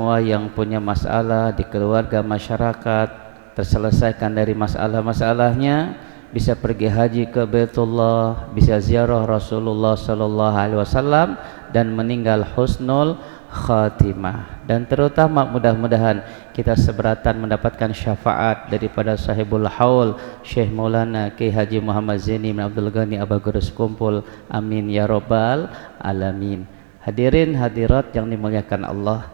semua yang punya masalah di keluarga masyarakat terselesaikan dari masalah-masalahnya, bisa pergi haji ke Baitullah, bisa ziarah Rasulullah sallallahu alaihi wasallam dan meninggal husnul khatimah. Dan terutama mudah-mudahan kita seberatan mendapatkan syafaat daripada sahibul haul Syekh Maulana Ki Haji Muhammad Zaini bin Abdul Ghani Abagurus Kumpul. Amin ya rabbal alamin. Hadirin hadirat yang dimuliakan Allah,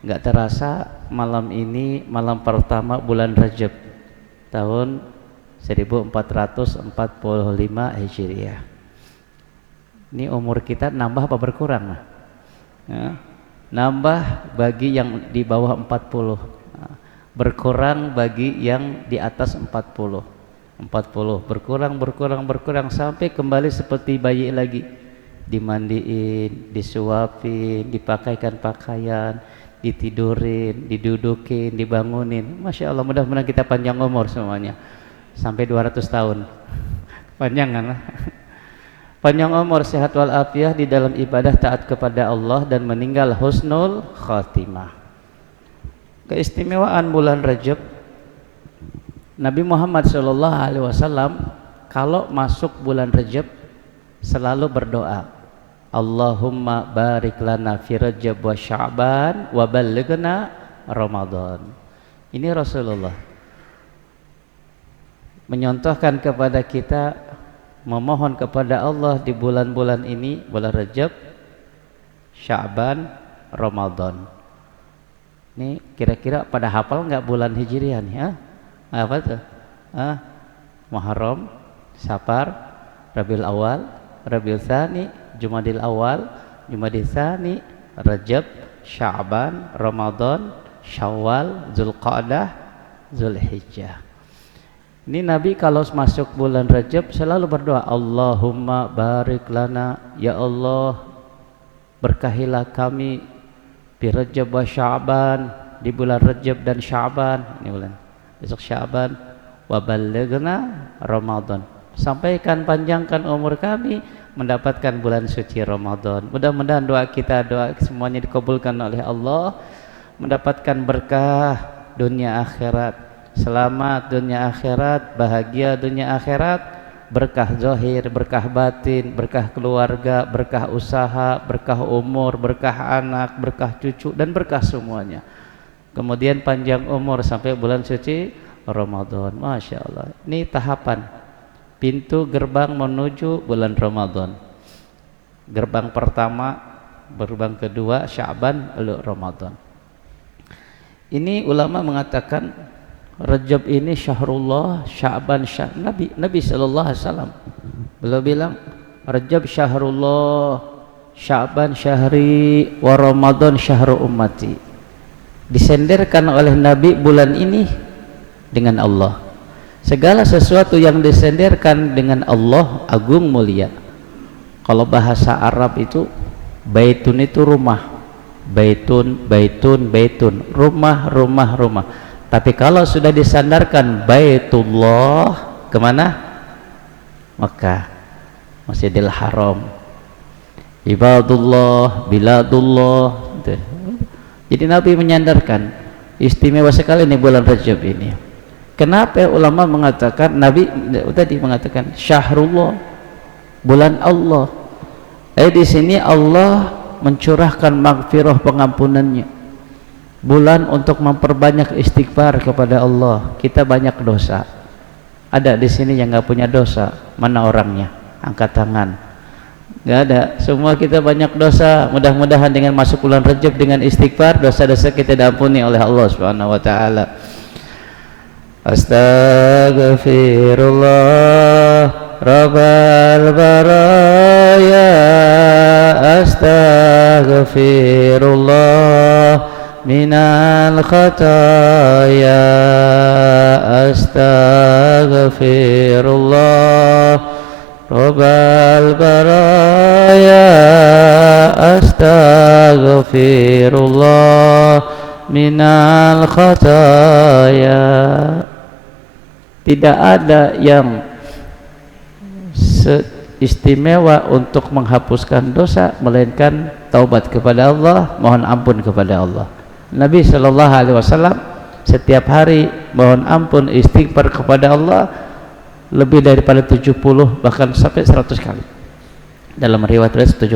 enggak terasa malam ini malam pertama bulan Rajab tahun 1445 Hijriah. Ini umur kita nambah apa berkurang? Ya, nambah bagi yang di bawah 40, berkurang bagi yang di atas 40. Berkurang sampai kembali seperti bayi lagi, dimandiin, disuapin, dipakaikan pakaian, ditidurin, didudukin, dibangunin. Masya Allah, mudah-mudahan kita panjang umur semuanya sampai 200 tahun. Panjang kan? Panjang umur, sehat walafiat di dalam ibadah taat kepada Allah dan meninggal husnul khatimah. Keistimewaan bulan Rajab, Nabi Muhammad SAW kalau masuk bulan Rajab selalu berdoa, Allahumma barik lana fi Rajab wa Sya'ban wa ballighna Ramadan. Ini Rasulullah menyontohkan kepada kita, memohon kepada Allah di bulan-bulan ini, bulan Rajab, Sya'ban, Ramadan. Ini kira-kira pada hafal nggak bulan Hijriah nih? Apa tuh? Muharram, Safar, Rabiul Awal, Rabiul Tsani, Jumadil Awal, Jumadil Tsani, Rajab, Sya'ban, Ramadan, Syawal, Zulqa'dah, Zulhijjah. Ini Nabi kalau masuk bulan Rajab selalu berdoa, Allahumma barik lana, ya Allah berkahilah kami di Rajab wa Sya'ban, di bulan Rajab dan Sya'ban, ini bulan besok Sya'ban, wa ballighna Ramadan, sampaikan panjangkan umur kami mendapatkan bulan suci Ramadan. Mudah-mudahan doa kita, doa semuanya dikabulkan oleh Allah, mendapatkan berkah dunia akhirat, selamat dunia akhirat, bahagia dunia akhirat, berkah zahir, berkah batin, berkah keluarga, berkah usaha, berkah umur, berkah anak, berkah cucu, dan berkah semuanya. Kemudian panjang umur sampai bulan suci Ramadan. Masya Allah. Ini tahapan pintu gerbang menuju bulan Ramadan. Gerbang pertama, gerbang kedua Sya'ban, lalu Ramadan. Ini ulama mengatakan Rajab ini syahrullah, Sya'ban Nabi sallallahu alaihi wasallam beliau bilang Rajab syahrullah, Sya'ban syahri, wa Ramadan syahru ummati. Disenderkan oleh Nabi bulan ini dengan Allah. Segala sesuatu yang disenderkan dengan Allah agung mulia. Kalau bahasa Arab itu baitun itu rumah, baitun, rumah. Tapi kalau sudah disandarkan Baitullah, kemana? Makkah, Masjidil Haram, ibadullah, biladullah. Jadi Nabi menyandarkan. Istimewa sekali nih bulan Rajab ini. Kenapa ulama mengatakan, Nabi tadi mengatakan syahrullah, bulan Allah. Di sini Allah mencurahkan maghfirah, pengampunannya. Bulan untuk memperbanyak istighfar kepada Allah. Kita banyak dosa. Ada di sini yang nggak punya dosa? Mana orangnya? Angkat tangan. Nggak ada. Semua kita banyak dosa. Mudah-mudahan dengan masuk bulan Rajab dengan istighfar, dosa-dosa kita diampuni oleh Allah Subhanahu wa taala. Astaghfirullah Rabbal baraya, astaghfirullah minal khataya, astaghfirullah Rabbal baraya, astaghfirullah minal khataya. Tidak ada yang istimewa untuk menghapuskan dosa melainkan taubat kepada Allah, mohon ampun kepada Allah. Nabi Shallallahu Alaihi Wasallam setiap hari mohon ampun istighfar kepada Allah lebih daripada 70 bahkan sampai 100 kali. Dalam riwayat 70,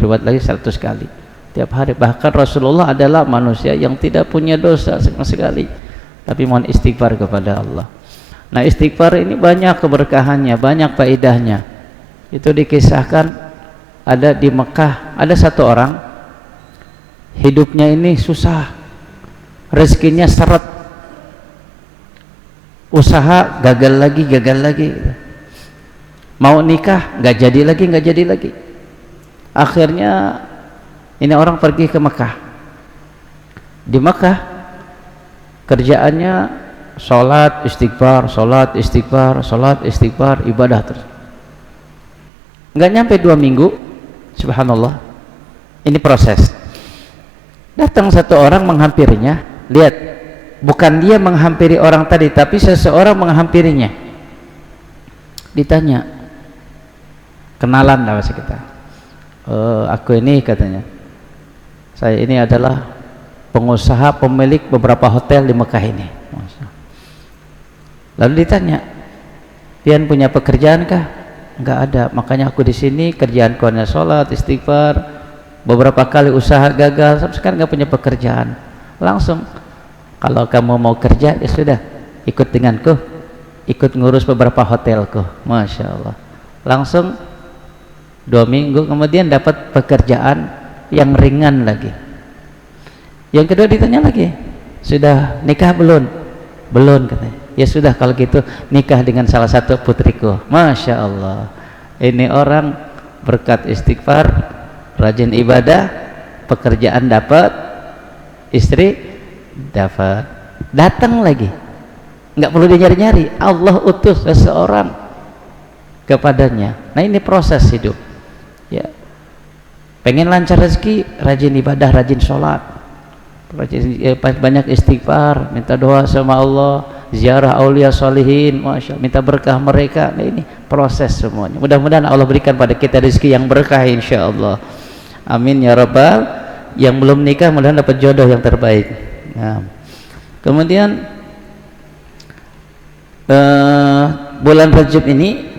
riwayat lagi 100 kali tiap hari. Bahkan Rasulullah adalah manusia yang tidak punya dosa sama sekali, tapi mohon istighfar kepada Allah. Nah, istighfar ini banyak keberkahannya, banyak faedahnya. Itu dikisahkan ada di Mekah, ada satu orang hidupnya ini susah, rezekinya seret, usaha gagal lagi, mau nikah nggak jadi lagi. Akhirnya ini orang pergi ke Mekah. Di Mekah kerjaannya sholat istighfar, ibadah terus. Nggak nyampe 2 minggu, subhanallah, ini proses. Datang satu orang menghampirinya. Lihat, bukan dia menghampiri orang tadi, tapi seseorang menghampirinya. Ditanya, kenalan lah bahasa kita. Aku ini, katanya, saya ini adalah pengusaha pemilik beberapa hotel di Mekah ini. Lalu ditanya, pian punya pekerjaan kah? Enggak ada, makanya aku di sini kerjaanku hanya sholat istighfar, beberapa kali usaha gagal, sampai sekarang nggak punya pekerjaan. Langsung, kalau kamu mau kerja ya sudah, ikut denganku, ikut ngurus beberapa hotelku. Masya Allah, langsung 2 minggu kemudian dapat pekerjaan yang ringan lagi. Yang kedua ditanya lagi, sudah nikah belum? Belum, katanya. Ya sudah, kalau gitu nikah dengan salah satu putriku. Masya Allah, ini orang berkat istighfar, rajin ibadah, pekerjaan dapat, istri dapat, datang lagi, nggak perlu dia nyari-nyari, Allah utus seseorang kepadanya. Nah, ini proses hidup ya. Pengen lancar rezeki, rajin ibadah, rajin sholat, banyak istighfar, minta doa sama Allah, ziarah aulia sholihin, masya Allah, minta berkah mereka. Nah, ini proses semuanya. Mudah-mudahan Allah berikan pada kita rezeki yang berkah insya Allah. Amin ya rabbal. Yang belum nikah mudah-mudahan dapat jodoh yang terbaik. Nah, kemudian bulan Rajab ini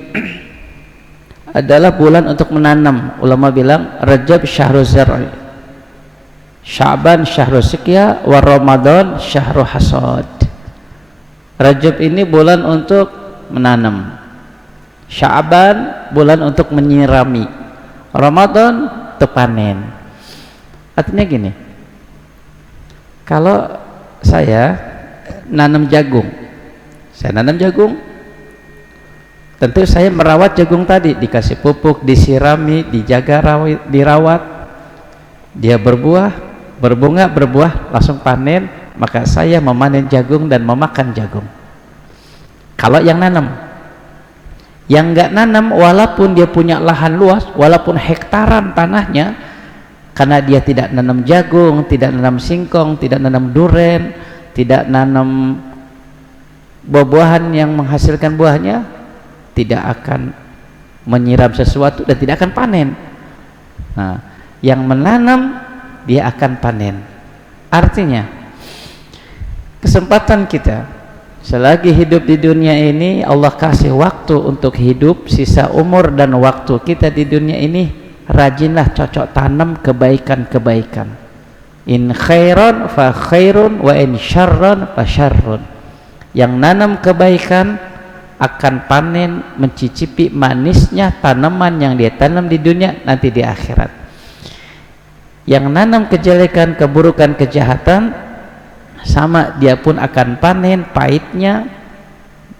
adalah bulan untuk menanam. Ulama bilang Rajab syahrul zar'i, Sya'ban syahrul siqya, wa Ramadan syahrul hasad. Rajab ini bulan untuk menanam, Sya'ban bulan untuk menyirami, Ramadan untuk panen. Artinya gini, kalau saya nanam jagung, tentu saya merawat jagung tadi, dikasih pupuk, disirami, dijaga, dirawat, dia berbuah, berbunga, berbuah, langsung panen, maka saya memanen jagung dan memakan jagung. Kalau yang nanam, yang nggak nanam, walaupun dia punya lahan luas, walaupun hektaran tanahnya, karena dia tidak nanam jagung, tidak nanam singkong, tidak nanam duren, tidak nanam buah-buahan yang menghasilkan buahnya, tidak akan menyiram sesuatu dan tidak akan panen. Nah, yang menanam dia akan panen. Artinya kesempatan kita selagi hidup di dunia ini, Allah kasih waktu untuk hidup, sisa umur dan waktu kita di dunia ini, rajinlah cocok tanam kebaikan-kebaikan. In khairan fa khairun, wa in syarran fa syarrun. Yang nanam kebaikan akan panen, mencicipi manisnya tanaman yang dia tanam di dunia nanti di akhirat. Yang nanam kejelekan, keburukan, kejahatan, sama dia pun akan panen pahitnya,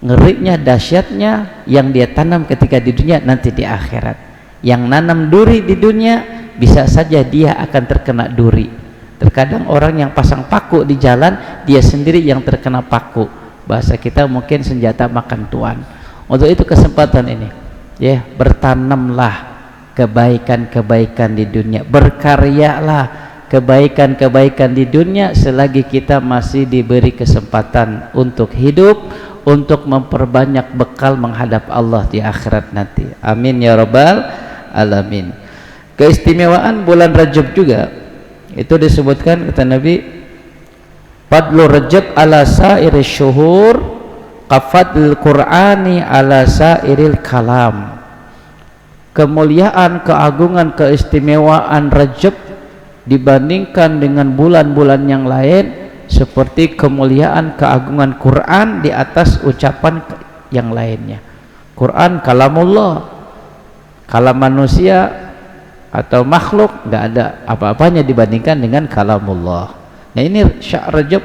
ngerinya, dahsyatnya yang dia tanam ketika di dunia nanti di akhirat. Yang nanam duri di dunia bisa saja dia akan terkena duri. Terkadang orang yang pasang paku di jalan, dia sendiri yang terkena paku. Bahasa kita mungkin senjata makan tuan. Untuk itu kesempatan ini, ya, bertanamlah kebaikan-kebaikan di dunia, berkaryalah kebaikan-kebaikan di dunia selagi kita masih diberi kesempatan untuk hidup, untuk memperbanyak bekal menghadap Allah di akhirat nanti. Amin ya rabbal alamin. Keistimewaan bulan Rajab juga itu disebutkan, kata Nabi, Fadlu Rajab ala sairi syuhur kafadlil Qur'ani ala sairil kalam. Kemuliaan, keagungan, keistimewaan Rajab dibandingkan dengan bulan-bulan yang lain seperti kemuliaan, keagungan Quran di atas ucapan yang lainnya. Quran kalamullah, kalam manusia atau makhluk nggak ada apa-apanya dibandingkan dengan kalamullah. Nah ini syahr Rajab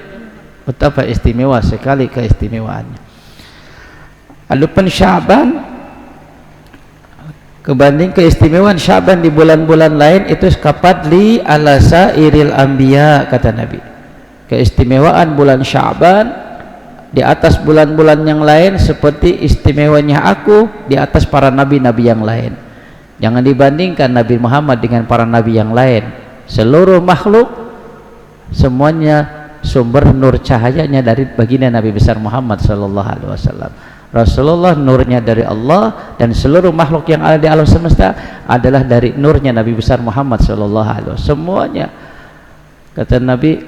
betapa istimewa sekali keistimewaannya. Adapun Sya'ban, kebanding keistimewaan Sya'ban di bulan-bulan lain itu kapadli ala sairil anbiya, kata Nabi. Keistimewaan bulan Sya'ban di atas bulan-bulan yang lain seperti istimewanya aku di atas para nabi-nabi yang lain. Jangan dibandingkan Nabi Muhammad dengan para nabi yang lain. Seluruh makhluk semuanya sumber nur cahayanya dari baginda Nabi besar Muhammad sallallahu alaihi wasallam. Rasulullah nurnya dari Allah, dan seluruh makhluk yang ada di alam semesta adalah dari nurnya Nabi besar Muhammad sallallahu alaihi wasallam. Semuanya, kata Nabi,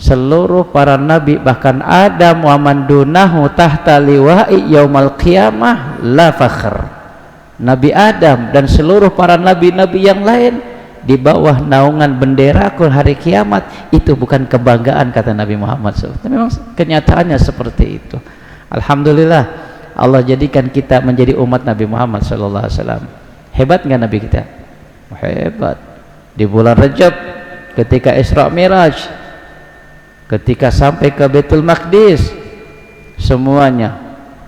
seluruh para nabi bahkan Adam wa man dunahu tahta liwa'i yaumal qiyamah la fakhr. Nabi Adam dan seluruh para nabi-nabi yang lain di bawah naungan benderaku hari kiamat itu bukan kebanggaan, kata Nabi Muhammad SAW. Memang kenyataannya seperti itu. Alhamdulillah Allah jadikan kita menjadi umat Nabi Muhammad SAW. Hebat nggak Nabi kita? Hebat. Di bulan Rajab ketika Isra Miraj, ketika sampai ke Baitul Maqdis, semuanya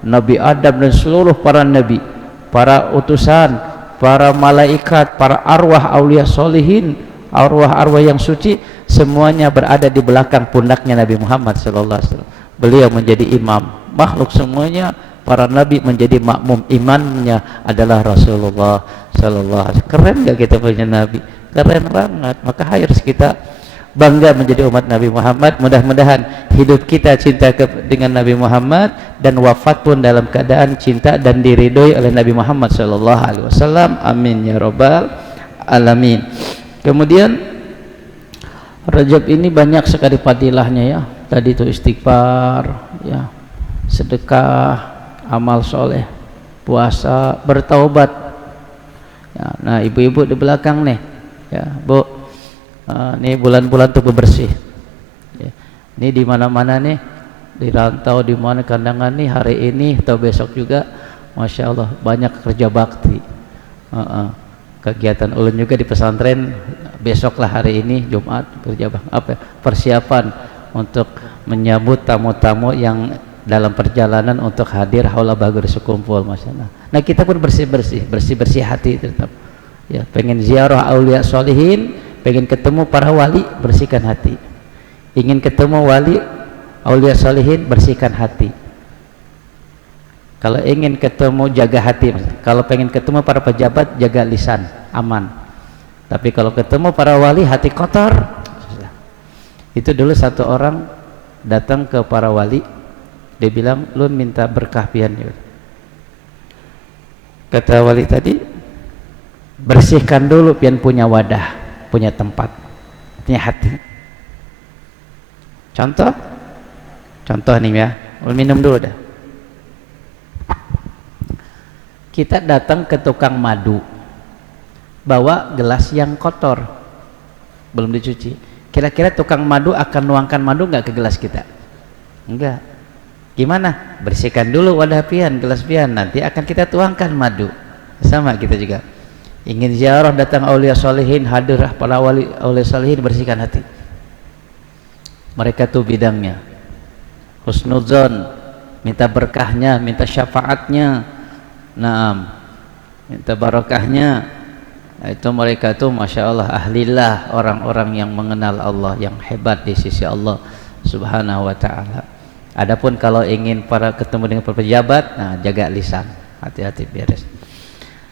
Nabi Adam dan seluruh para nabi, para utusan, para malaikat, para arwah aulia solihin, arwah-arwah yang suci, semuanya berada di belakang pundaknya Nabi Muhammad SAW. Beliau menjadi imam makhluk semuanya, para nabi menjadi makmum, imannya adalah Rasulullah SAW. Keren gak kita punya nabi? Keren banget. Maka harus kita bangga menjadi umat Nabi Muhammad. Mudah-mudahan hidup kita cinta dengan Nabi Muhammad dan wafat pun dalam keadaan cinta dan diridhoi oleh Nabi Muhammad sallallahu alaihi wasallam. Amin ya rabbal alamin. Kemudian Rajab ini banyak sekali fadilahnya ya. Tadi itu istighfar, ya, sedekah, amal soleh, puasa, bertaubat. Ya, nah ibu-ibu di belakang nih, ya Bu. Ini bulan-bulan untuk bersih. Ya. Ini di mana-mana nih, di rantau, di mana kandangan nih, hari ini atau besok juga, masya Allah banyak kerja bakti. Kegiatan ulun juga di pesantren, besoklah hari ini Jumat kerja persiapan untuk menyambut tamu-tamu yang dalam perjalanan untuk hadir haula bagur sekumpul, masya Allah. Nah kita pun bersih-bersih hati tetap. Ya, pengen ziarah aulia solihin, pengen ketemu para wali, bersihkan hati. Ingin ketemu wali aulia solihin, bersihkan hati. Kalau ingin ketemu, jaga hati. Kalau pengen ketemu para pejabat, jaga lisan, aman. Tapi kalau ketemu para wali, hati kotor. Itu dulu satu orang datang ke para wali, dia bilang, lu minta berkah pian. Kata wali tadi, bersihkan dulu pian punya wadah, punya tempat, punya hati. Contoh nih ya, minum dulu dah. Kita datang ke tukang madu, bawa gelas yang kotor, belum dicuci. Kira-kira tukang madu akan nuangkan madu nggak ke gelas kita? Enggak. Gimana? Bersihkan dulu wadah pian, gelas pian, nanti akan kita tuangkan madu. Sama kita juga. Ingin ziarah, datang aulia solihin, hadirah para wali aulia solihin, bersihkan hati. Mereka tuh bidangnya husnudzon, minta berkahnya, minta syafaatnya, minta barokahnya. Itu mereka tuh masya Allah ahlillah, orang-orang yang mengenal Allah, yang hebat di sisi Allah subhanahu wa ta'ala. Adapun kalau ingin para ketemu dengan pejabat, nah jaga lisan, hati-hati beres.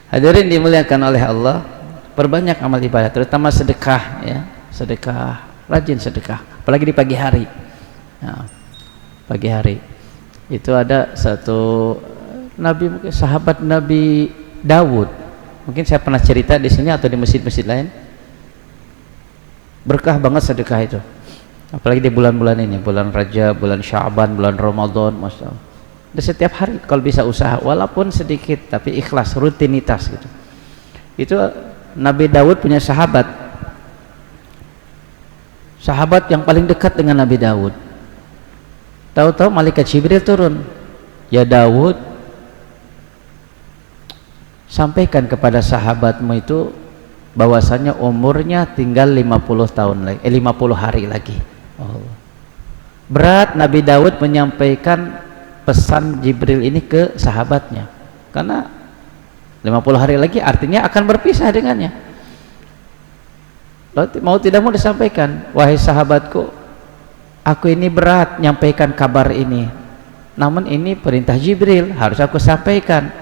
Hadirin dimuliakan oleh Allah, perbanyak amal ibadah, terutama sedekah ya, sedekah, rajin sedekah, apalagi di pagi hari. Nah, pagi hari itu ada satu nabi, mungkin sahabat Nabi Dawud, mungkin saya pernah cerita di sini atau di masjid-masjid lain, berkah banget sedekah itu. Apalagi di bulan-bulan ini, bulan Rajab, bulan Sya'ban, bulan Ramadan, Masya Allah. Dan setiap hari kalau bisa usaha, walaupun sedikit, tapi ikhlas, rutinitas gitu. Itu Nabi Daud punya sahabat yang paling dekat dengan Nabi Daud. Tahu-tahu malaikat Jibril turun, ya Daud, sampaikan kepada sahabatmu itu bahwasanya umurnya tinggal 50 tahun lagi, 50 hari lagi. Allah. Berat Nabi Daud menyampaikan pesan Jibril ini ke sahabatnya, karena 50 hari lagi artinya akan berpisah dengannya. Lalu mau tidak mau disampaikan, wahai sahabatku, aku ini berat menyampaikan kabar ini, namun ini perintah Jibril, harus aku sampaikan,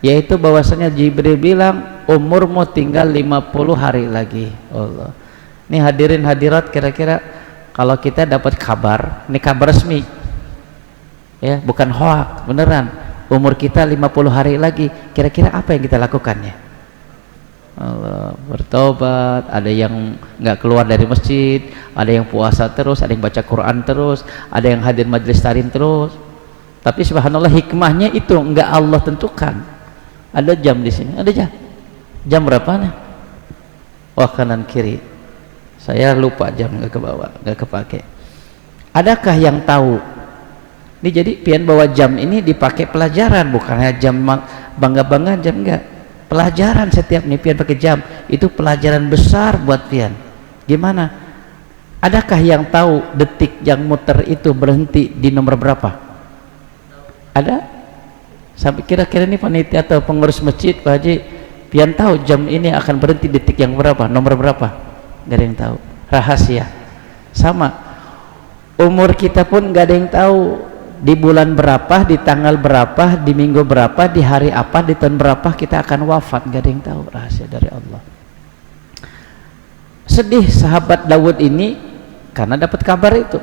yaitu bahwasanya Jibril bilang umurmu tinggal 50 hari lagi. Allah. Ini hadirin hadirat, kira-kira kalau kita dapat kabar, ini kabar resmi ya, bukan hoak, beneran, umur kita 50 hari lagi, kira-kira apa yang kita lakukannya? Allah, bertobat, ada yang nggak keluar dari masjid, ada yang puasa terus, ada yang baca Quran terus, ada yang hadir majelis talim terus. Tapi subhanallah, hikmahnya itu nggak Allah tentukan. Ada jam di sini, ada jam berapa nih? Wah, kanan kiri, saya lupa jam, nggak kebawa, nggak kepake. Adakah yang tahu? Ini jadi pian bawa jam ini dipakai pelajaran, bukannya jam bangga-bangga, jam enggak. Pelajaran setiap nih pian pakai jam, itu pelajaran besar buat pian. Gimana? Adakah yang tahu detik yang muter itu berhenti di nomor berapa? Ada? Sampai kira-kira ini panitia atau pengurus masjid, Pak Haji, pian tahu jam ini akan berhenti detik yang berapa, nomor berapa? Gak ada yang tahu, rahasia. Sama, umur kita pun gak ada yang tahu, di bulan berapa, di tanggal berapa, di minggu berapa, di hari apa, di tahun berapa kita akan wafat, gak ada yang tahu, rahasia dari Allah. Sedih sahabat Daud ini karena dapat kabar itu,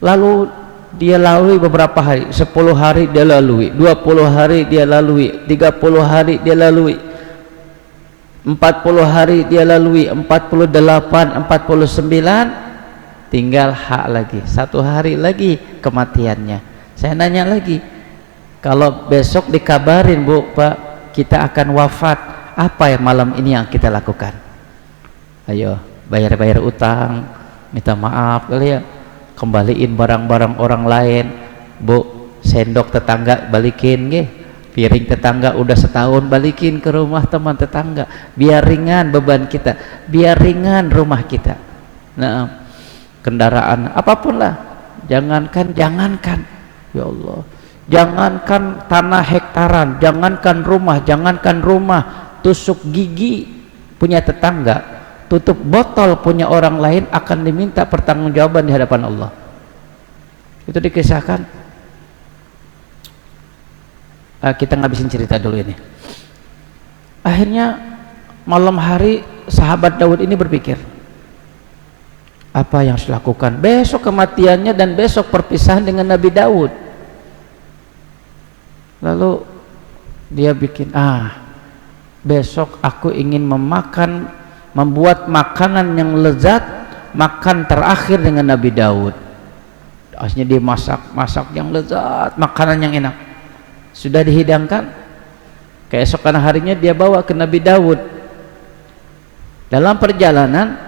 lalu dia lalui beberapa hari, 10 hari dia lalui, 20 hari dia lalui, 30 hari dia lalui, 40 hari dia lalui, 48, 49, tinggal hak lagi, 1 hari lagi kematiannya. Saya nanya lagi, kalau besok dikabarin, Bu, Pak, kita akan wafat, apa yang malam ini yang kita lakukan? Ayo, bayar-bayar utang, minta maaf kali ya, kembaliin barang-barang orang lain. Bu, sendok tetangga balikin nggih, piring tetangga udah setahun balikin ke rumah teman tetangga, biar ringan beban kita, biar ringan rumah kita. Nah, kendaraan apapun lah, jangankan ya Allah, jangankan tanah hektaran, jangankan rumah, tusuk gigi punya tetangga, tutup botol punya orang lain, akan diminta pertanggungjawaban di hadapan Allah. Itu dikisahkan. Kita ngabisin cerita dulu ini. Akhirnya malam hari sahabat Daud ini berpikir, apa yang harus dilakukan? Besok kematiannya dan besok perpisahan dengan Nabi Daud. Lalu dia bikin, besok aku ingin membuat makanan yang lezat, makan terakhir dengan Nabi Daud. Akhirnya dia masak yang lezat, makanan yang enak. Sudah dihidangkan, keesokan harinya dia bawa ke Nabi Daud. Dalam perjalanan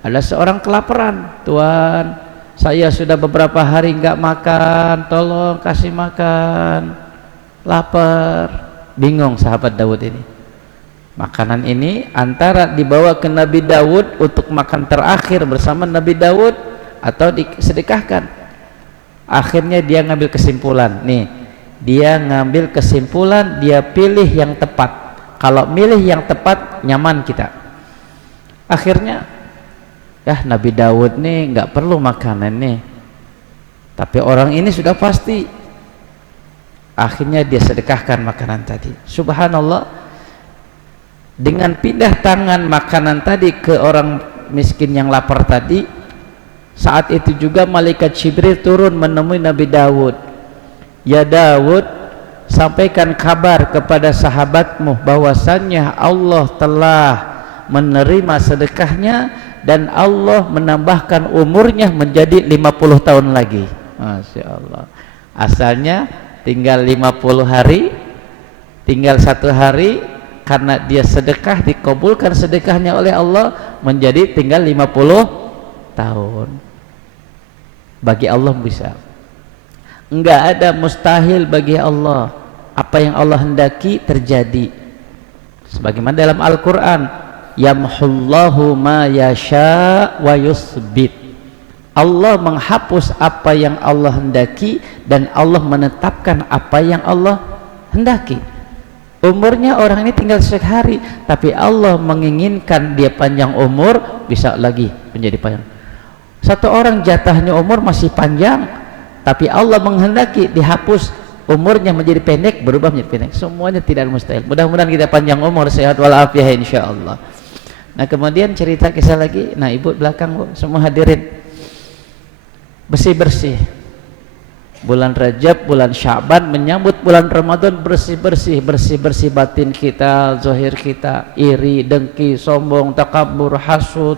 ada seorang kelaparan, Tuan, saya sudah beberapa hari nggak makan, tolong kasih makan, lapar. Bingung sahabat Daud ini. Makanan ini antara dibawa ke Nabi Daud untuk makan terakhir bersama Nabi Daud atau disedekahkan. Akhirnya dia ngambil kesimpulan, dia pilih yang tepat. Kalau milih yang tepat, nyaman kita. Akhirnya Nabi Daud nih nggak perlu makanan nih, tapi orang ini sudah pasti. Akhirnya dia sedekahkan makanan tadi. Subhanallah, dengan pindah tangan makanan tadi ke orang miskin yang lapar tadi, saat itu juga malaikat Jibril turun menemui Nabi Daud. Ya Daud, sampaikan kabar kepada sahabatmu bahwasannya Allah telah menerima sedekahnya dan Allah menambahkan umurnya menjadi 50 tahun lagi. Masya Allah. Asalnya tinggal 50 hari, tinggal 1 hari, karena dia sedekah dikabulkan sedekahnya oleh Allah menjadi tinggal 50 tahun. Bagi Allah bisa. Enggak ada mustahil bagi Allah. Apa yang Allah hendaki terjadi. Sebagaimana dalam Al-Quran, yamhullahu ma yasha wa yusbit. Allah menghapus apa yang Allah hendaki dan Allah menetapkan apa yang Allah hendaki. Umurnya orang ini tinggal sehari, tapi Allah menginginkan dia panjang umur, bisa lagi menjadi panjang. Satu orang jatahnya umur masih panjang, tapi Allah menghendaki dihapus umurnya menjadi pendek, berubah menjadi pendek. Semuanya tidak mustahil. Mudah-mudahan kita panjang umur, sehat walafiat insyaallah. Nah, kemudian cerita kisah lagi. Nah, ibu belakang, Bu, semua hadirin. Bersih-bersih. Bulan Rajab, bulan Sya'ban menyambut bulan Ramadan, bersih-bersih, bersih-bersih batin kita, zahir kita, iri, dengki, sombong, takabur, hasud,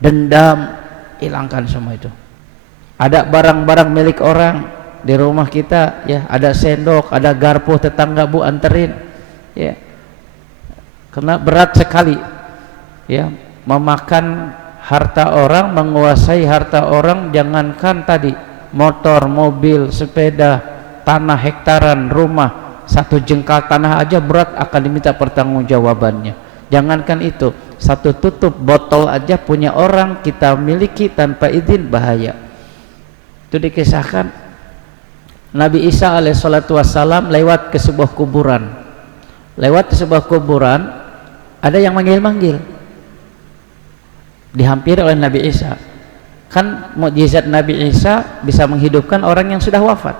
dendam, hilangkan semua itu. Ada barang-barang milik orang di rumah kita, ya, ada sendok, ada garpu tetangga, Bu, anterin, ya, karena berat sekali, ya, memakan harta orang, menguasai harta orang. Jangankan tadi motor, mobil, sepeda, tanah hektaran, rumah, 1 jengkal tanah aja berat, akan diminta pertanggungjawabannya. Jangankan itu, 1 tutup botol aja punya orang kita miliki tanpa izin, bahaya. Itu dikisahkan Nabi Isa alaihissalatu wassalam lewat ke sebuah kuburan. Lewat ke sebuah kuburan, ada yang manggil-manggil, dihampiri oleh Nabi Isa. Kan mukjizat Nabi Isa bisa menghidupkan orang yang sudah wafat.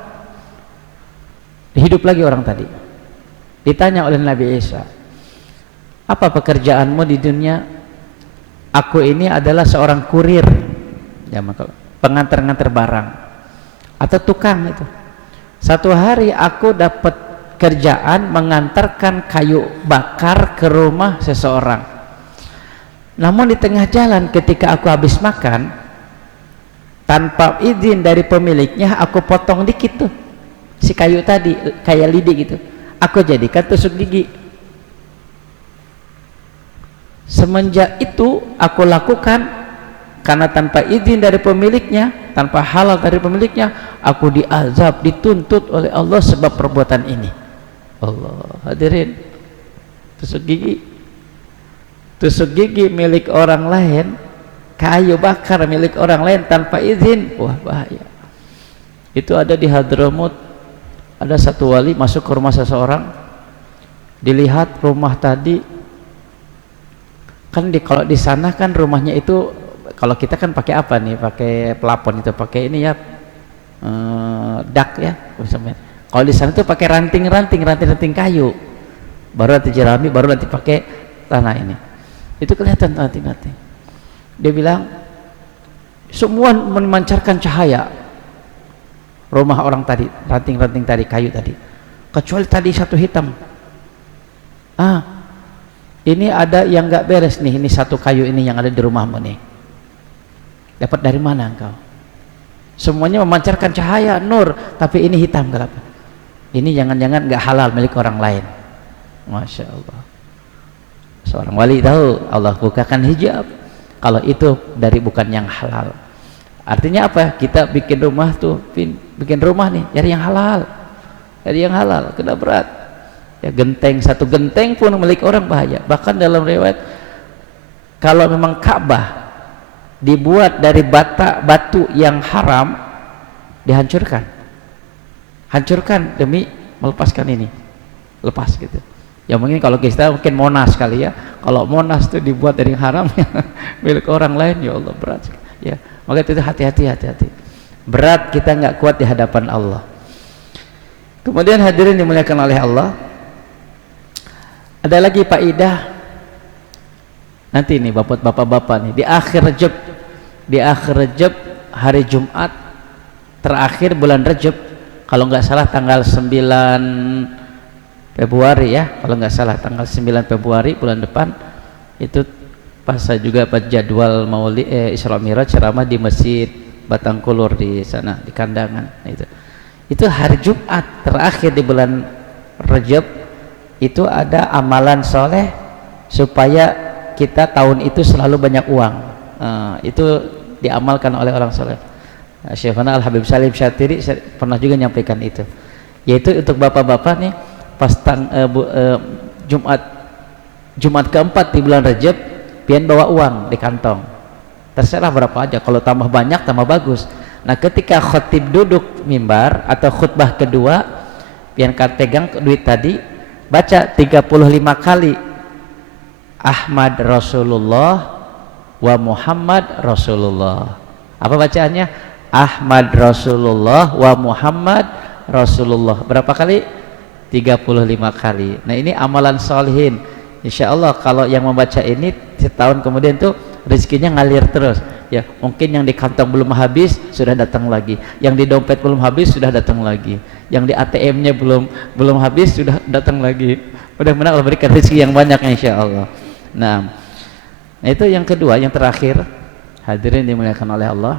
Dihidup lagi orang tadi. Ditanya oleh Nabi Isa, apa pekerjaanmu di dunia? Aku ini adalah seorang kurir, ya, pengantar-ngantar barang, atau tukang itu. Satu hari aku dapat kerjaan mengantarkan kayu bakar ke rumah seseorang. Namun di tengah jalan ketika aku habis makan, tanpa izin dari pemiliknya, aku potong dikit tuh si kayu tadi, kayak lidi gitu, aku jadikan tusuk gigi. Semenjak itu aku lakukan, karena tanpa izin dari pemiliknya, tanpa halal dari pemiliknya, aku diazab, dituntut oleh Allah sebab perbuatan ini. Allah, hadirin, tusuk gigi milik orang lain, kayu bakar milik orang lain tanpa izin, wah, bahaya. Itu ada di Hadramut. Ada satu wali masuk ke rumah seseorang, dilihat rumah tadi, kan kalau di sana kan rumahnya itu, kalau kita kan pakai apa nih, pakai pelapon itu, pakai ini ya, dak ya. Kalau di sana tuh pakai ranting kayu, baru nanti jerami, baru nanti pakai tanah ini. Itu kelihatan ranting-ranting. Dia bilang semua memancarkan cahaya rumah orang tadi, ranting-ranting tadi, kayu tadi, kecuali tadi satu hitam. Ini ada yang nggak beres nih, ini satu kayu ini yang ada di rumahmu nih. Dapat dari mana engkau? Semuanya memancarkan cahaya, nur, tapi ini hitam, kenapa? Ini jangan-jangan nggak halal, milik orang lain. Masya Allah. Seorang wali tahu, Allah bukakan hijab kalau itu dari bukan yang halal. Artinya apa? Kita bikin rumah tuh, bikin rumah nih, cari yang halal, kena berat. Ya, satu genteng pun milik orang, bahaya. Bahkan dalam riwayat, kalau memang Ka'bah dibuat dari batu yang haram, dihancurkan, demi melepaskan ini, lepas gitu. Ya mungkin kalau kita mungkin Monas kali ya, kalau Monas itu dibuat dari yang haram milik orang lain, ya Allah, berat ya. Maka itu hati-hati, berat, kita nggak kuat di hadapan Allah. Kemudian hadirin dimuliakan oleh Allah, ada lagi faidah nanti nih bapak-bapak nih, di akhir Rajab, hari Jumat terakhir bulan Rajab, kalau nggak salah tanggal 9 Februari ya, kalau nggak salah tanggal 9 Februari bulan depan, itu pas saya juga pas jadwal Maulid Isra Mi'raj ceramah di Masjid Batangkulur di sana di Kandangan. Nah, itu hari Jumat terakhir di bulan Rajab itu ada amalan soleh supaya kita tahun itu selalu banyak uang. Itu diamalkan oleh orang soleh. Syekhana Al Habib Salim Syatiri pernah juga nyampaikan itu, yaitu untuk bapak-bapak nih pas Jumat keempat di bulan Rajab pian bawa uang di kantong, terserah berapa aja, kalau tambah banyak tambah bagus. Nah ketika khotib duduk mimbar atau khutbah kedua pian pegang duit tadi baca 35 kali Ahmad Rasulullah wa Muhammad Rasulullah. Apa bacaannya? Ahmad Rasulullah wa Muhammad Rasulullah. Berapa kali? 35 kali. Nah ini amalan solihin. Insya Allah kalau yang membaca ini setahun kemudian tuh rezekinya ngalir terus. Ya mungkin yang di kantong belum habis sudah datang lagi, yang di dompet belum habis sudah datang lagi, yang di ATM-nya belum habis sudah datang lagi. Mudah-mudahan Allah berikan rezeki yang banyak insya Allah. Nah itu yang kedua, yang terakhir, hadirin dimuliakan oleh Allah,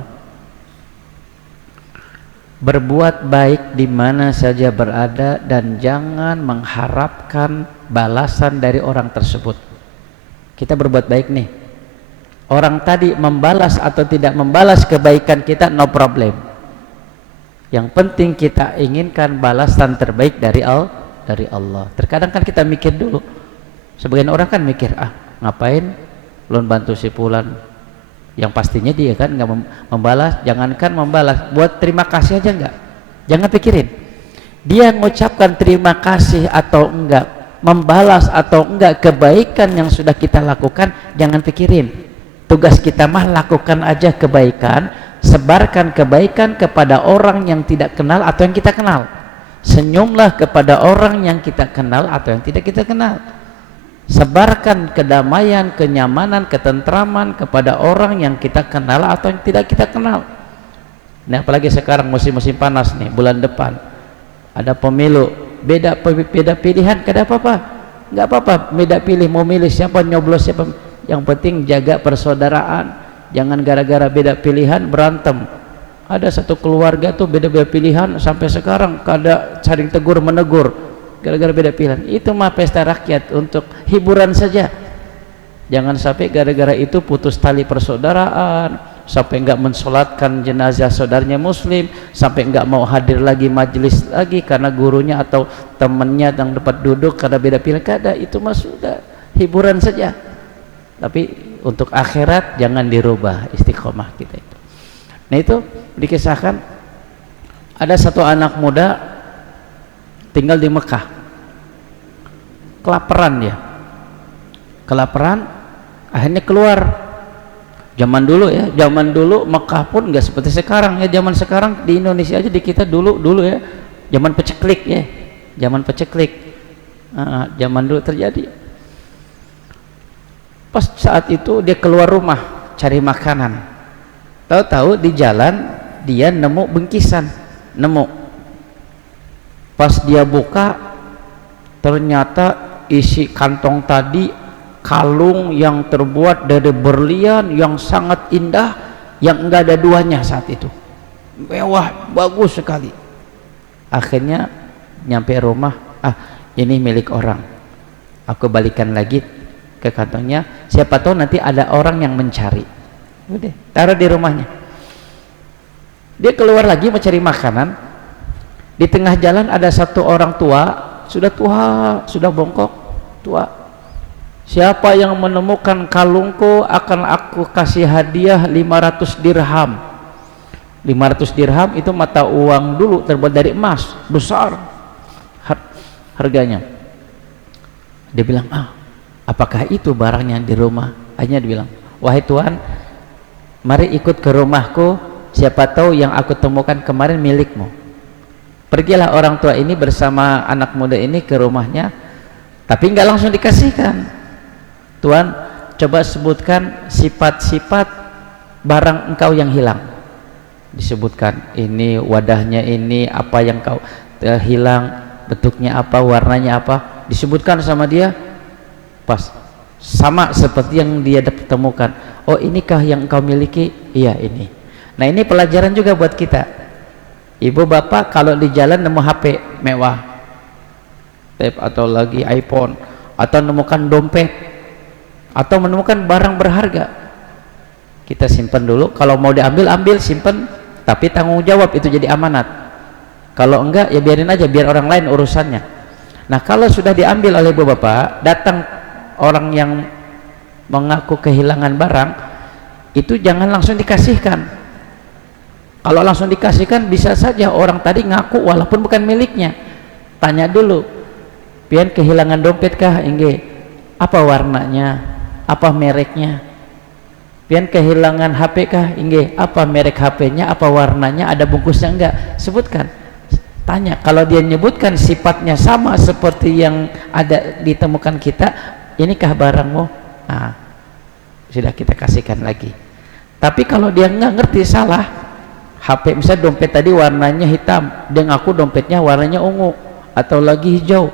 berbuat baik di mana saja berada dan jangan mengharapkan balasan dari orang tersebut. Kita berbuat baik nih, orang tadi membalas atau tidak membalas kebaikan kita no problem, yang penting kita inginkan balasan terbaik dari Allah. Terkadang kan kita mikir dulu, sebagian orang kan mikir, ngapain belum bantu si fulan, yang pastinya dia kan nggak membalas. Jangankan membalas, buat terima kasih aja enggak. Jangan pikirin dia mengucapkan terima kasih atau enggak, membalas atau enggak kebaikan yang sudah kita lakukan. Jangan pikirin, tugas kita mah lakukan aja kebaikan, sebarkan kebaikan kepada orang yang tidak kenal atau yang kita kenal. Senyumlah kepada orang yang kita kenal atau yang tidak kita kenal. Sebarkan kedamaian, kenyamanan, ketentraman kepada orang yang kita kenal atau yang tidak kita kenal. Nah apalagi sekarang musim-musim panas nih, bulan depan ada pemilu, beda pilihan, kada apa-apa, nggak apa-apa, beda pilih, mau milih siapa, nyoblos siapa, yang penting jaga persaudaraan. Jangan gara-gara beda pilihan berantem. Ada satu keluarga tuh beda-beda pilihan sampai sekarang kada saling tegur menegur gara-gara beda pilihan. Itu mah pesta rakyat untuk hiburan saja. Jangan sampai gara-gara itu putus tali persaudaraan, sampai enggak mensolatkan jenazah saudaranya muslim, sampai enggak mau hadir lagi majelis lagi karena gurunya atau temannya yang dapat duduk karena beda pilihan. Kada, itu mah sudah hiburan saja. Tapi untuk akhirat jangan dirubah istiqomah kita itu. Nah itu dikisahkan ada satu anak muda tinggal di Mekah, kelaparan dia, akhirnya keluar. Zaman dulu ya, zaman dulu Mekah pun nggak seperti sekarang ya. Zaman sekarang di Indonesia aja, di kita dulu ya, zaman peceklik ya, zaman peceklik, zaman dulu terjadi. Pas saat itu dia keluar rumah cari makanan, tahu-tahu di jalan dia nemu bingkisan, pas dia buka ternyata isi kantong tadi kalung yang terbuat dari berlian yang sangat indah, yang enggak ada duanya saat itu, mewah bagus sekali. Akhirnya nyampe rumah, ini milik orang, aku balikan lagi ke kantongnya, siapa tahu nanti ada orang yang mencari. Udah taruh di rumahnya. Dia keluar lagi mencari makanan. Di tengah jalan ada satu orang tua, sudah bongkok, tua. Siapa yang menemukan kalungku akan aku kasih hadiah 500 dirham. 500 dirham itu mata uang dulu, terbuat dari emas, besar harganya. Dia bilang, apakah itu barangnya di rumah? Akhirnya dia bilang, wahai Tuhan, mari ikut ke rumahku, siapa tahu yang aku temukan kemarin milikmu. Pergilah orang tua ini bersama anak muda ini ke rumahnya, tapi nggak langsung dikasihkan. Tuhan, coba sebutkan sifat-sifat barang engkau yang hilang. Disebutkan, ini wadahnya, ini apa yang kau hilang, bentuknya apa, warnanya apa, disebutkan sama dia. Pas sama seperti yang dia temukan. Oh, inikah yang engkau miliki? Iya, ini. Nah, ini pelajaran juga buat kita. Ibu bapak kalau di jalan nemu HP mewah, tab atau lagi iPhone, atau menemukan dompet, atau menemukan barang berharga, kita simpan dulu. Kalau mau diambil, ambil, simpan, tapi tanggung jawab, itu jadi amanat. Kalau enggak, ya biarin aja, biar orang lain urusannya. Nah, kalau sudah diambil oleh ibu bapak, datang orang yang mengaku kehilangan barang, itu jangan langsung dikasihkan. Kalau langsung dikasihkan, bisa saja orang tadi ngaku walaupun bukan miliknya. Tanya dulu, pian kehilangan dompet kah? Inge, apa warnanya, apa mereknya? Pian kehilangan HP kah? Inge, apa merek HP-nya, apa warnanya, ada bungkusnya enggak? Sebutkan. Tanya. Kalau dia nyebutkan sifatnya sama seperti yang ada ditemukan kita, inikah barangmu? Nah, sudah kita kasihkan lagi. Tapi kalau dia nggak ngerti, salah, HP misalnya dompet tadi warnanya hitam, dia ngaku dompetnya warnanya ungu atau lagi hijau,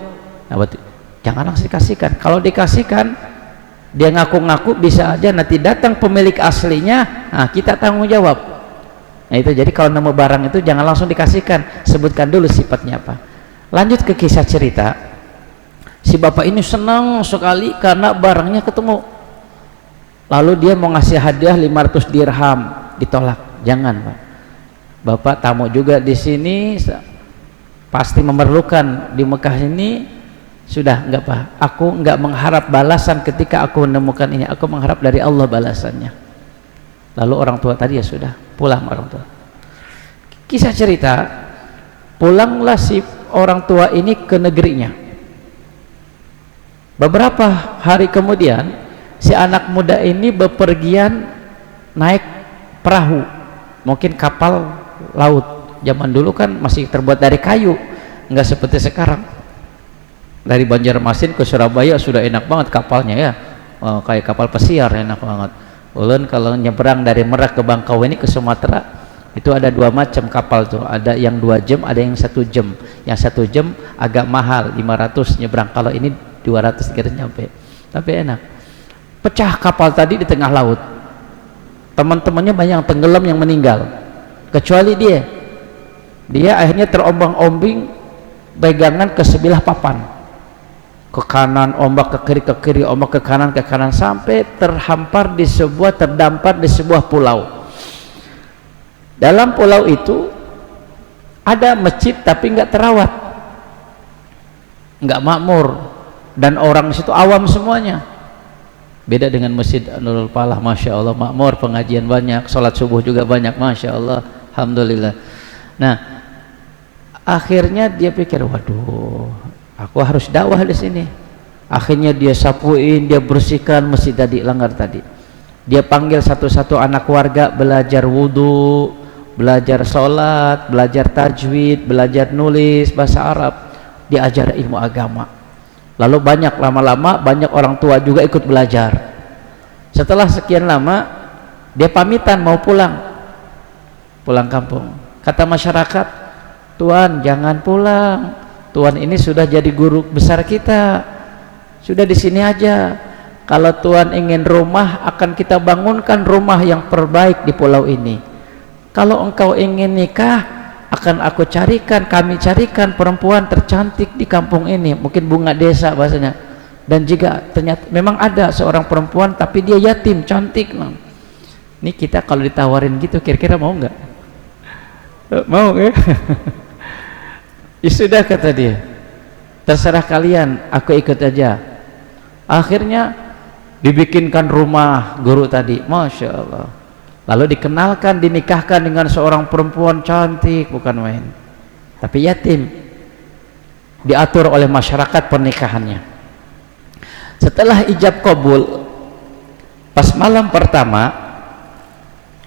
nah berarti jangan langsung dikasihkan. Kalau dikasihkan, dia ngaku-ngaku, bisa aja nanti datang pemilik aslinya, nah kita tanggung jawab. Nah itu, jadi kalau nemu barang itu jangan langsung dikasihkan, sebutkan dulu sifatnya apa. Lanjut ke kisah cerita. Si bapak ini senang sekali karena barangnya ketemu, lalu dia mau ngasih hadiah 500 dirham, ditolak. Jangan, Pak. Bapak tamu juga di sini, pasti memerlukan di Mekah ini. Sudah, enggak Pak, aku enggak mengharap balasan ketika aku menemukan ini, aku mengharap dari Allah balasannya. Lalu orang tua tadi ya sudah, pulang orang tua. Kisah cerita, pulanglah si orang tua ini ke negerinya. Beberapa hari kemudian, si anak muda ini bepergian naik perahu, mungkin kapal laut. Zaman dulu kan masih terbuat dari kayu, nggak seperti sekarang. Dari Banjarmasin ke Surabaya sudah enak banget kapalnya ya, kayak kapal pesiar, enak banget. Ulun kalau nyebrang dari Merak ke Bangkauni ke Sumatera, itu ada dua macam kapal tuh, ada yang 2 jam, ada yang 1 jam. Yang 1 jam agak mahal, 500 nyebrang, kalau ini 200-300 nyampe, tapi enak. Pecah kapal tadi di tengah laut, teman-temannya banyak yang tenggelam, yang meninggal, kecuali dia akhirnya terombang-ombing, pegangan ke sebelah papan, ke kanan ombak, ke kiri ombak, ke kanan, sampai terdampar di sebuah pulau. Dalam pulau itu ada masjid tapi nggak terawat, nggak makmur, dan orang situ awam semuanya. Beda dengan Masjid Nurul Falah, Masya Allah, makmur, pengajian banyak, sholat subuh juga banyak, Masya Allah, Alhamdulillah. Nah, akhirnya dia pikir, waduh, aku harus dakwah di sini. Akhirnya dia sapuin, dia bersihkan masjid tadi, langgar tadi. Dia panggil satu-satu anak warga, belajar wudhu, belajar sholat, belajar tajwid, belajar nulis bahasa Arab, diajar ilmu agama. Lalu lama-lama banyak orang tua juga ikut belajar. Setelah sekian lama, dia pamitan mau pulang kampung. Kata masyarakat, Tuan jangan pulang, Tuan ini sudah jadi guru besar kita, sudah di sini aja. Kalau Tuan ingin rumah, akan kita bangunkan rumah yang terbaik di pulau ini. Kalau engkau ingin nikah, akan kami carikan perempuan tercantik di kampung ini, mungkin bunga desa bahasanya. Dan jika ternyata memang ada seorang perempuan tapi dia yatim, cantik, ini kita kalau ditawarin gitu, kira-kira mau nggak? Mau ya? Ya sudah, kata dia, terserah kalian, aku ikut aja. Akhirnya dibikinkan rumah guru tadi, Masya Allah. Lalu dikenalkan, dinikahkan dengan seorang perempuan cantik, bukan main, tapi yatim. Diatur oleh masyarakat pernikahannya. Setelah ijab kabul, pas malam pertama,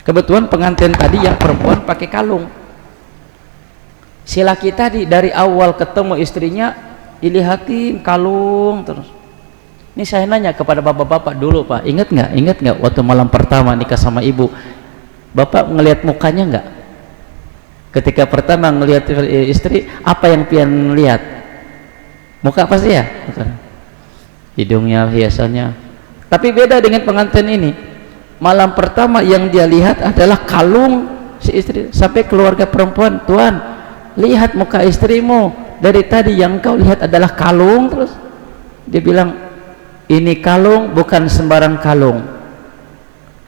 kebetulan pengantin tadi yang perempuan pakai kalung. Si laki tadi dari awal ketemu istrinya dilihatin kalung terus. Ini saya nanya kepada bapak-bapak dulu, Pak, ingat nggak waktu malam pertama nikah sama ibu, bapak ngelihat mukanya nggak? Ketika pertama ngelihat istri, apa yang pian lihat? Muka pasti ya? Bukan. Hidungnya hiasannya, Tapi beda dengan pengantin ini. Malam pertama yang dia lihat adalah kalung si istri. Sampai keluarga perempuan, "Tuan, lihat muka istrimu, dari tadi yang kau lihat adalah kalung." Terus dia bilang, "Ini kalung bukan sembarang kalung.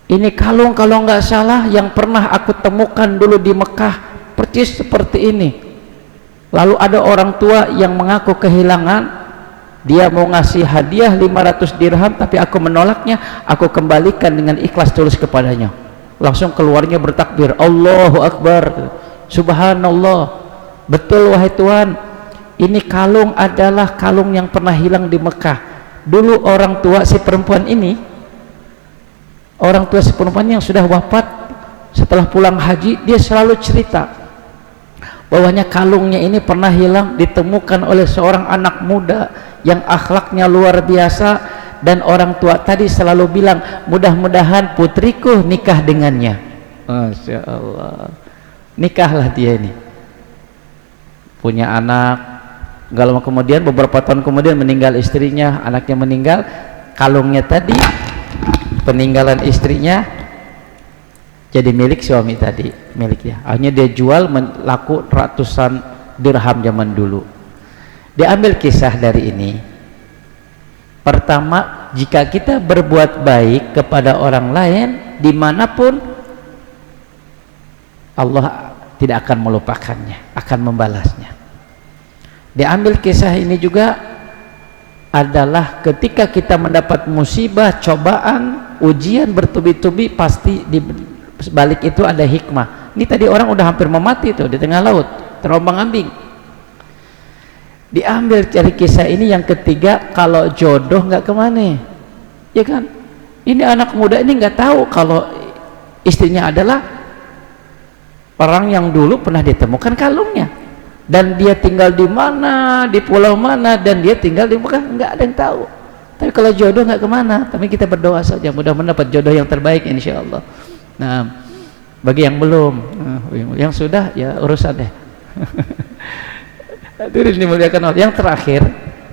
Ini kalung kalau nggak salah yang pernah aku temukan dulu di Mekah, persis seperti ini. Lalu ada orang tua yang mengaku kehilangan, dia mau ngasih hadiah 500 dirham, tapi aku menolaknya, aku kembalikan dengan ikhlas tulus kepadanya." Langsung keluarnya bertakbir, "Allahu Akbar, Subhanallah, betul wahai Tuhan, ini kalung adalah kalung yang pernah hilang di Mekah. Dulu orang tua si perempuan ini, orang tua si perempuan yang sudah wafat, setelah pulang haji, dia selalu cerita bahwanya kalungnya ini pernah hilang, ditemukan oleh seorang anak muda yang akhlaknya luar biasa, dan orang tua tadi selalu bilang, mudah-mudahan putriku nikah dengannya." Masya Allah, nikahlah dia ini, punya anak. Gak lama kemudian, beberapa tahun kemudian meninggal istrinya, anaknya meninggal, kalungnya tadi peninggalan istrinya jadi milik suami tadi, miliknya. Akhirnya dia jual, laku ratusan dirham zaman dulu. Diambil kisah dari ini. Pertama, jika kita berbuat baik kepada orang lain dimanapun, Allah tidak akan melupakannya, akan membalasnya. Diambil kisah ini juga adalah ketika kita mendapat musibah, cobaan, ujian bertubi-tubi, pasti di balik itu ada hikmah. Ini tadi orang udah hampir mau mati tuh di tengah laut, terombang-ambing. Diambil dari kisah ini yang ketiga, kalau jodoh nggak kemana, ya kan? Ini anak muda ini nggak tahu kalau istrinya adalah orang yang dulu pernah ditemukan kalungnya, dan dia tinggal di mana, di pulau mana, dan dia tinggal di Mekah, nggak ada yang tahu. Tapi kalau jodoh nggak kemana, tapi kita berdoa saja mudah-mudahan dapat jodoh yang terbaik insya Allah. Nah, bagi yang belum, yang sudah ya urusan deh. Hadirin dimuliakan Allah. Yang terakhir,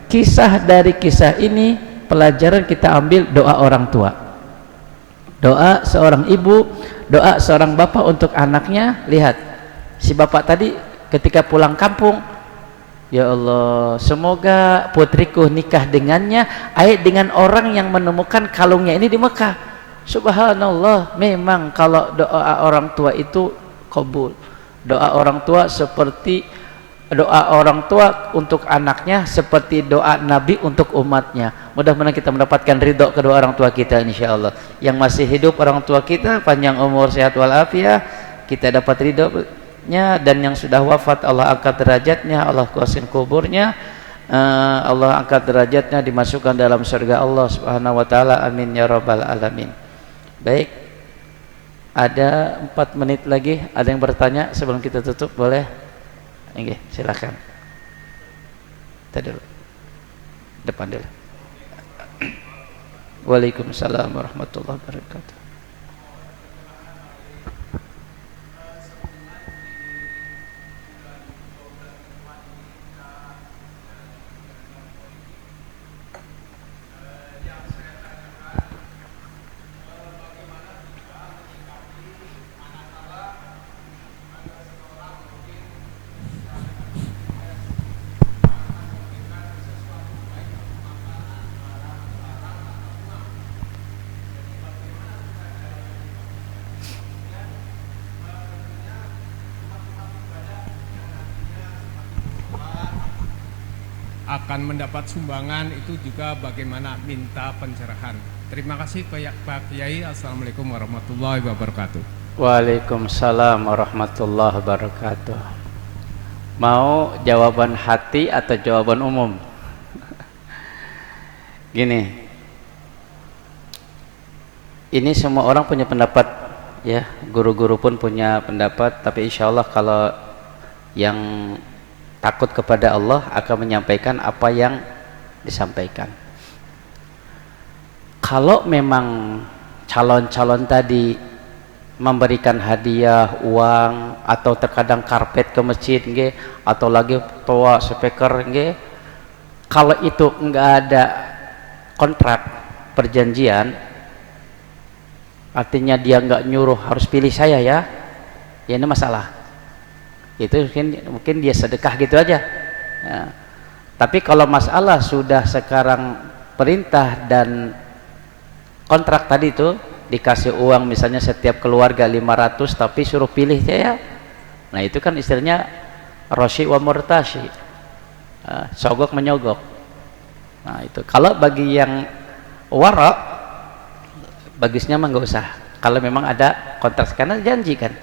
kisah dari kisah ini, pelajaran kita ambil doa orang tua, doa seorang ibu, doa seorang bapak untuk anaknya. Lihat, si bapak tadi ketika pulang kampung, "Ya Allah, semoga putriku nikah dengannya, dengan orang yang menemukan kalungnya ini di Mekah." Subhanallah, memang kalau doa orang tua itu kabul. Doa orang tua seperti doa orang tua untuk anaknya, seperti doa Nabi untuk umatnya. Mudah-mudahan kita mendapatkan ridho kedua orang tua kita insyaallah. Yang masih hidup orang tua kita, panjang umur, sehat walafiat, kita dapat ridhonya, dan yang sudah wafat Allah angkat derajatnya, Allah kuasin kuburnya, Allah angkat derajatnya, dimasukkan dalam surga Allah Subhanahu wa taala. Amin ya rabbal alamin. Baik, ada 4 menit lagi. Ada yang bertanya sebelum kita tutup, boleh? Oke, silakan. Tadi dulu, depan dulu. Waalaikumsalam warahmatullahi wabarakatuh. akan mendapat sumbangan, itu juga bagaimana minta pencerahan. Terima kasih Pak Kiai. Assalamualaikum warahmatullahi wabarakatuh. Waalaikumsalam warahmatullahi wabarakatuh. Mau jawaban hati atau jawaban umum? Gini, ini semua orang punya pendapat ya, guru-guru pun punya pendapat, tapi insya Allah kalau yang takut kepada Allah akan menyampaikan apa yang disampaikan. Kalau memang calon-calon tadi memberikan hadiah uang atau terkadang karpet ke masjid nge, atau lagi toa speaker nge, kalau itu enggak ada kontrak, perjanjian, artinya dia nggak nyuruh harus pilih saya ya ini masalah. Itu mungkin dia sedekah gitu aja. Nah, tapi kalau masalah sudah sekarang perintah dan kontrak tadi itu dikasih uang misalnya setiap keluarga 500 tapi suruh pilih saya, nah itu kan istilahnya roshi wa murtashi, sogok menyogok. Nah itu kalau bagi yang warok bagusnya mah nggak usah kalau memang ada kontrak, karena janji kan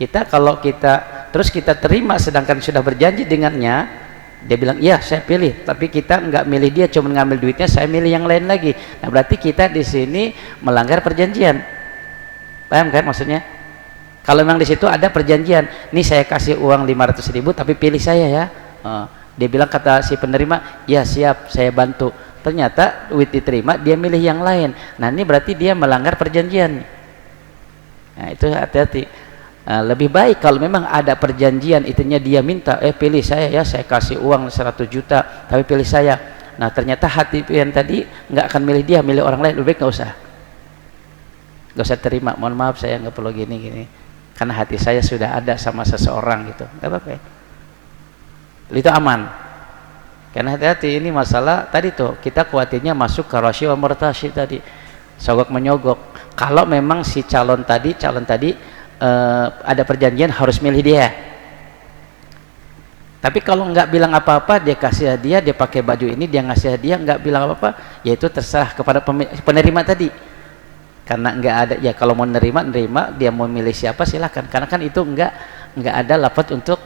kita, kalau kita terus kita terima sedangkan sudah berjanji dengannya, dia bilang iya saya pilih, tapi kita nggak milih dia, cuma ngambil duitnya, saya milih yang lain lagi. Nah berarti kita di sini melanggar perjanjian. Paham kan maksudnya? Kalau memang di situ ada perjanjian, nih saya kasih uang 500.000 tapi pilih saya ya. Dia bilang, kata si penerima, ya siap saya bantu. Ternyata duit diterima, dia milih yang lain. Nah ini berarti dia melanggar perjanjian. Nah itu hati-hati. Lebih baik kalau memang ada perjanjian, itunya dia minta, pilih saya ya, saya kasih uang 100 juta tapi pilih saya. Nah ternyata hati yang tadi nggak akan milih dia, milih orang lain, lebih baik nggak usah terima, mohon maaf saya nggak perlu gini karena hati saya sudah ada sama seseorang gitu, nggak apa-apa ya. Itu aman. Karena hati-hati, ini masalah tadi tuh kita khawatirnya masuk ke rasyi wa murtashi tadi, sogok menyogok. Kalau memang si calon tadi ada perjanjian harus milih dia, tapi kalau nggak bilang apa-apa, dia kasih hadiah, dia pakai baju ini, dia ngasih hadiah, nggak bilang apa-apa, yaitu terserah kepada penerima tadi. Karena nggak ada ya, kalau mau nerima, dia mau milih siapa silahkan, karena kan itu nggak ada lafaz untuk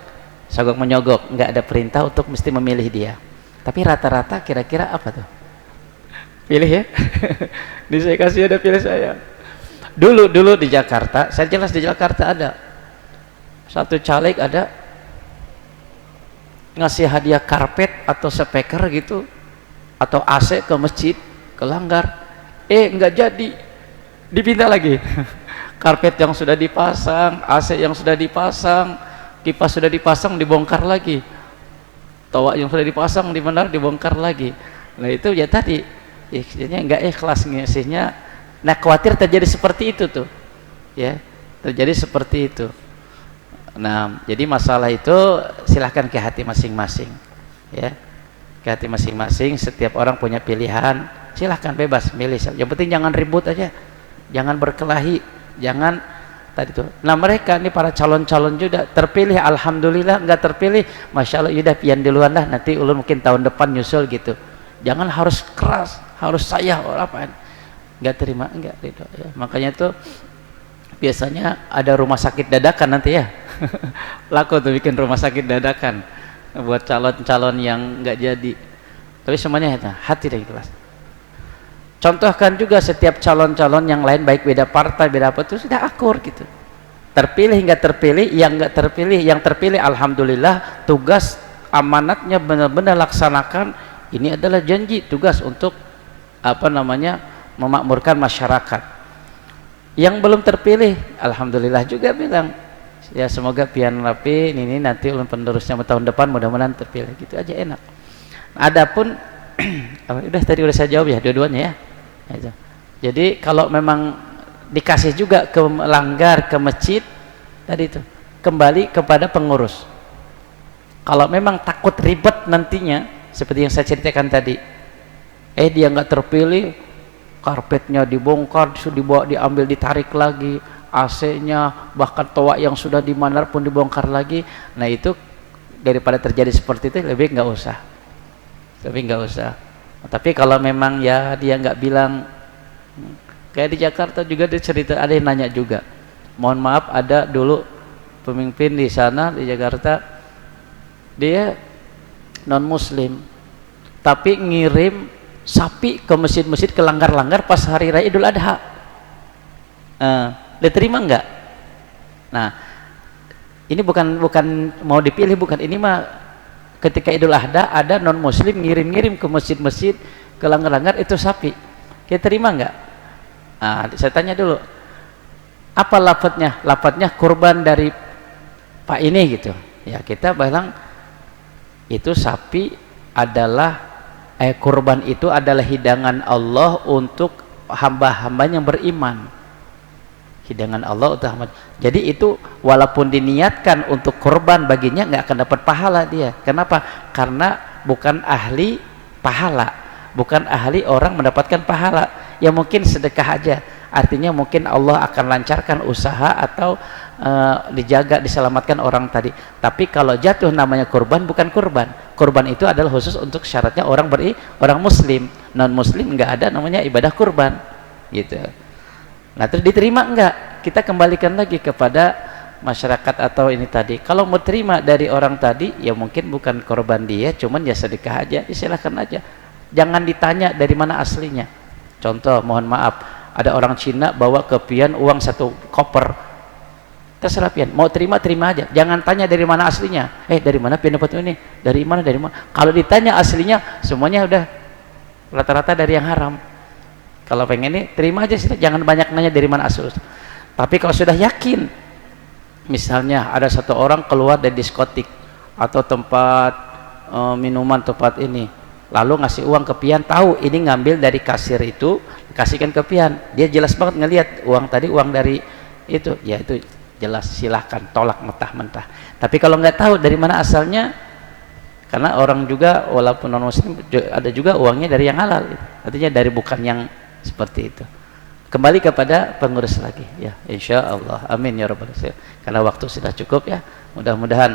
sogok menyogok, nggak ada perintah untuk mesti memilih dia. Tapi rata-rata kira-kira apa tuh? Pilih ya. Ini saya kasih, ada pilih saya. Dulu di Jakarta, saya jelas di Jakarta ada satu caleg ada ngasih hadiah karpet atau speaker gitu atau AC ke masjid, ke Langgar, nggak jadi, dipindah lagi. Karpet yang sudah dipasang, AC yang sudah dipasang, kipas sudah dipasang, dibongkar lagi. Toa yang sudah dipasang di mana dibongkar lagi. Nah itu ya tadi, jadinya nggak ikhlas ngasihnya. Nah khawatir terjadi seperti itu tuh ya, terjadi seperti itu. Nah jadi masalah itu silahkan ke hati masing-masing ya, ke hati masing-masing. Setiap orang punya pilihan, silahkan bebas milih, yang penting jangan ribut aja, jangan berkelahi, jangan tadi tuh. Nah mereka ini para calon-calon juga terpilih, alhamdulillah. Nggak terpilih, masya Allah, yaudah pian duluan lah, nanti ulun mungkin tahun depan nyusul gitu. Jangan harus keras, harus saya apaan, nggak terima, nggak gitu ya. Makanya tuh biasanya ada rumah sakit dadakan nanti ya. Laku tuh bikin rumah sakit dadakan buat calon-calon yang nggak jadi. Tapi semuanya hati dan ikhlas. Contohkan juga setiap calon-calon yang lain, baik beda partai, beda apa, itu sudah akur gitu. Terpilih nggak terpilih, yang terpilih alhamdulillah, tugas amanatnya benar-benar laksanakan. Ini adalah janji tugas untuk memakmurkan masyarakat. Yang belum terpilih alhamdulillah juga bilang ya semoga pian rapi ini nanti ulun penerusnya tahun depan mudah-mudahan terpilih, gitu aja enak. Adapun udah tadi udah saya jawab ya dua-duanya ya. Jadi kalau memang dikasih juga ke langgar, ke masjid tadi itu kembali kepada pengurus. Kalau memang takut ribet nantinya seperti yang saya ceritakan tadi, dia nggak terpilih, karpetnya dibongkar, dibawa, diambil, ditarik lagi, AC-nya, bahkan toa yang sudah dimandar pun dibongkar lagi. Nah itu daripada terjadi seperti itu lebih nggak usah. Tapi kalau memang ya dia nggak bilang, kayak di Jakarta juga dia cerita, ada yang nanya juga, mohon maaf, ada dulu pemimpin di sana di Jakarta, dia non muslim tapi ngirim sapi ke masjid-masjid, ke langgar-langgar pas hari raya Idul Adha. Dia terima nggak? Nah ini bukan mau dipilih, bukan, ini mah ketika Idul Adha ada non muslim ngirim-ngirim ke masjid-masjid, ke langgar-langgar itu sapi, kita terima nggak? Nah, saya tanya dulu, apa lafadznya? Lafadznya kurban dari Pak ini gitu ya, kita bilang itu sapi adalah kurban itu adalah hidangan Allah untuk hamba-hambanya yang beriman. Hidangan Allah untuk hamba. Jadi itu walaupun diniatkan untuk korban baginya nggak akan dapat pahala dia. Kenapa? Karena bukan ahli pahala, bukan ahli orang mendapatkan pahala. Ya mungkin sedekah aja. Artinya mungkin Allah akan lancarkan usaha atau dijaga, diselamatkan orang tadi. Tapi kalau jatuh namanya kurban, bukan kurban. Kurban itu adalah khusus untuk syaratnya orang muslim. Non muslim nggak ada namanya ibadah kurban, gitu. Nah terus diterima enggak? Kita kembalikan lagi kepada masyarakat atau ini tadi. Kalau mau terima dari orang tadi, ya mungkin bukan korban dia, cuman ya sedekah aja, silakan aja. Jangan ditanya dari mana aslinya. Contoh, mohon maaf, ada orang Cina bawa ke pian uang 1 koper. Terserah pian, mau terima aja. Jangan tanya dari mana aslinya. Dari mana pian dapat ini? Dari mana? Kalau ditanya aslinya, semuanya udah rata-rata dari yang haram. Kalau pengen ini terima aja sih, jangan banyak nanya dari mana asal. Tapi kalau sudah yakin, misalnya ada satu orang keluar dari diskotik atau tempat minuman tempat ini, lalu ngasih uang ke pian, tahu ini ngambil dari kasir itu, kasihkan ke pian, dia jelas banget ngelihat uang tadi uang dari itu, ya itu jelas, silahkan tolak mentah-mentah. Tapi kalau nggak tahu dari mana asalnya, karena orang juga walaupun non muslim ada juga uangnya dari yang halal, artinya dari bukan yang seperti itu. Kembali kepada pengurus lagi, ya insya Allah, amin ya rabbal alamin. Karena waktu sudah cukup ya, mudah-mudahan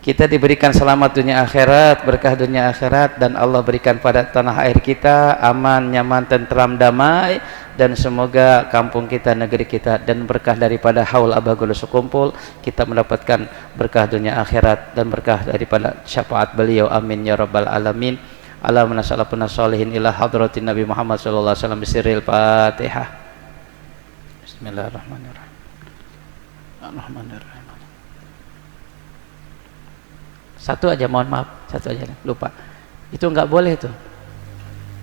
kita diberikan selamat dunia akhirat, berkah dunia akhirat, dan Allah berikan pada tanah air kita aman, nyaman, tentram, damai, dan semoga kampung kita, negeri kita, dan berkah daripada haul abagul sekumpul, kita mendapatkan berkah dunia akhirat dan berkah daripada syafaat beliau, amin ya rabbal alamin. Allahumma sallallahu sholihin ila hadratin Nabi Muhammad sallallahu alaihi wasallam bisiril Fatihah. Bismillahirrahmanirrahim. Bismillahirrahmanirrahim. Satu aja, mohon maaf, satu aja, lupa. Itu enggak boleh tuh.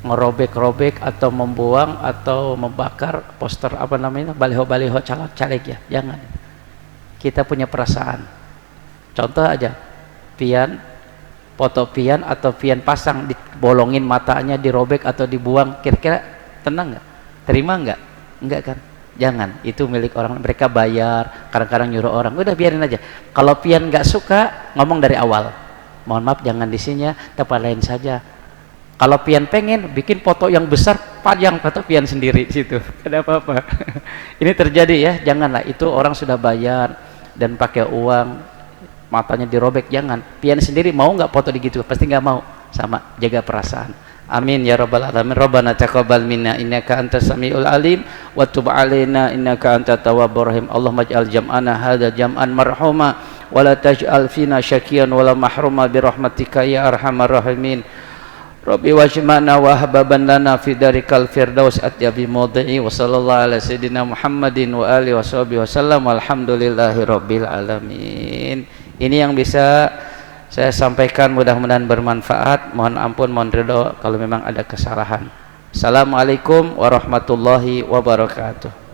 Ngerobek-robek atau membuang atau membakar poster apa namanya, baliho-baliho caleg ya, jangan. Kita punya perasaan. Contoh aja, pian, foto pian atau pian pasang, dibolongin matanya, dirobek atau dibuang, kira-kira tenang nggak? Terima nggak? Enggak kan? Jangan, itu milik orang, mereka bayar, kadang-kadang nyuruh orang, udah biarin aja. Kalau pian nggak suka, ngomong dari awal, mohon maaf jangan di sini ya, tempat lain saja. Kalau pian pengen bikin foto yang besar, panjang foto pian sendiri situ, ada apa-apa. Ini terjadi ya, janganlah, itu orang sudah bayar dan pakai uang, matanya dirobek, jangan. Pian sendiri mau nggak foto digitu? Pasti nggak mau. Sama, jaga perasaan. Amin ya rabbal alamin. Rabbana taqabbal minna innaka antas samiul alim wa tub alaina innaka antat tawwabur rahim. Allahumma ij'al jam'ana hadza jam'an marhuma wa la taj'al fina syaqiyan wa la mahruma bi rahmatika ya arhamar rahimin. Rabbi wajma'na wa hababan lana fi darikal firdaus atyabi mudhi'i wa sallallahu ala sayyidina Muhammadin wa alihi washabihi wasallam walhamdulillahi rabbil alamin. Ini yang bisa saya sampaikan, mudah-mudahan bermanfaat. Mohon ampun, mohon ridho kalau memang ada kesalahan. Assalamualaikum warahmatullahi wabarakatuh.